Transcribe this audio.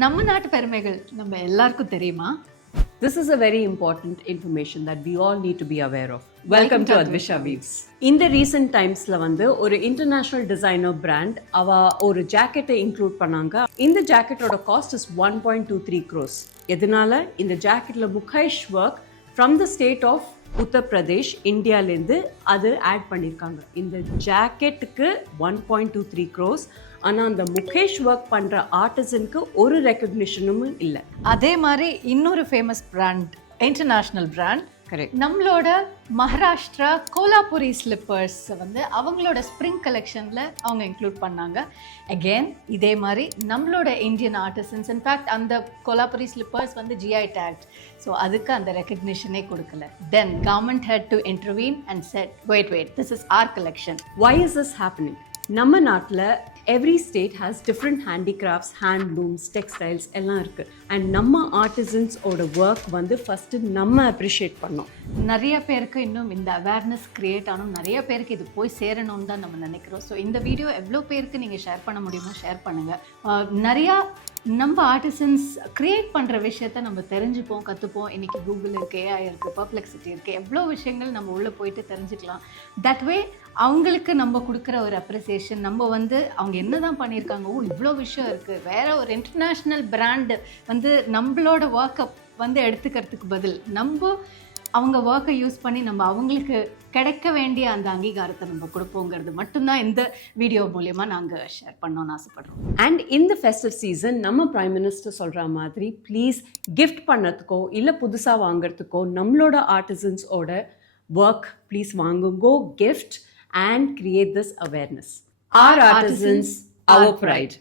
நம்ம நாட்டு பெருமைகள் நம்ம எல்லாருக்கும் தெரியுமா? This is a very important information that we all need to be aware of. Welcome to Advisha Weaves. In the recent times ஒரு international designer brand ஒரு ஜாக்கெட்டை include பண்ணாங்க. இந்த ஜாக்கெட்டோட காஸ்ட் இஸ் 1.23 crores. எதனால இந்த ஜாக்கெட்ல Mukesh work from the state of Uttar Pradesh இந்தியாவிலேருந்து அது add பண்ணியிருக்காங்க. இந்த ஜாக்கெட்டுக்கு 1.23 crores. ஆனால் அந்த முகேஷ் ஒர்க் பண்ணுற ஆர்டிசனுக்கு ஒரு ரெக்கக்னிஷனும் இல்லை. அதே மாதிரி இன்னொரு famous brand, international brand, correct, நம்மளோட மகாராஷ்டிரா கோலாபுரி ஸ்லிப்பர்ஸ் அவங்களோட ஸ்ப்ரிங் கலெக்ஷனில் அவங்க இன்க்ளூட் பண்ணாங்க. அகெயின் இதே மாதிரி நம்மளோட இந்தியன் ஆர்டிசன்ஸ், இன்ஃபேக்ட் அந்த Kolhapuri slippers GI tagged. So அதுக்கு அந்த ரெக்கக்னிஷனே கொடுக்கல. Then government had to intervene and said wait this is our collection. Why is this happening? நம்ம நாட்டில் every state has different handicrafts, handlooms, textiles எல்லாம் இருக்குது. அண்ட் நம்ம ஆர்டிசன்ஸோட ஒர்க் ஃபஸ்ட்டு நம்ம அப்ரிஷியேட் பண்ணோம். நிறைய பேருக்கு இன்னும் இந்த அவேர்னஸ் க்ரியேட் ஆகணும், நிறைய பேருக்கு இது போய் சேரணும்னு தான் நம்ம நினைக்கிறோம். ஸோ இந்த வீடியோ எவ்வளோ பேருக்கு நீங்கள் ஷேர் பண்ண முடியுமோ ஷேர் பண்ணுங்கள். நிறையா நம்ம ஆர்டிசன்ஸ் க்ரியேட் பண்ணுற விஷயத்த நம்ம தெரிஞ்சுப்போம், கற்றுப்போம். இன்றைக்கி கூகுள் இருக்குது, ஏஐ இருக்குது, பர்ப்ளெக்சிட்டி இருக்குது, எவ்வளோ விஷயங்கள் நம்ம உள்ளே போயிட்டு தெரிஞ்சுக்கலாம். தட் வே அவங்களுக்கு நம்ம கொடுக்குற ஒரு அப்ரிசியேஷன், நம்ம அவங்க என்ன தான் பண்ணியிருக்காங்க, இவ்வளோ விஷயம் இருக்குது, வேற ஒரு இன்டர்நேஷ்னல் பிராண்டு நம்மளோட ஒர்க்கை எடுத்துக்கிறதுக்கு பதில் நம்ம அவங்க ஒர்க்கை யூஸ் பண்ணி நம்ம அவங்களுக்கு கிடைக்க வேண்டிய அந்த அங்கீகாரத்தை நம்ம கொடுப்போங்கிறது மட்டும்தான் இந்த வீடியோ மூலமா நாங்கள் ஷேர் பண்ணோம்னு ஆசைப்படுறோம். அண்ட் இந்த ஃபெஸ்டிவ் சீசன் நம்ம பிரைம் மினிஸ்டர் சொல்கிற மாதிரி ப்ளீஸ் கிஃப்ட் பண்ணுறதுக்கோ இல்லை புதுசாக வாங்குறதுக்கோ நம்மளோட ஆர்டிசன்ஸோட ஒர்க் ப்ளீஸ் வாங்குங்கோ, gift and create this awareness. Our artisans, our pride.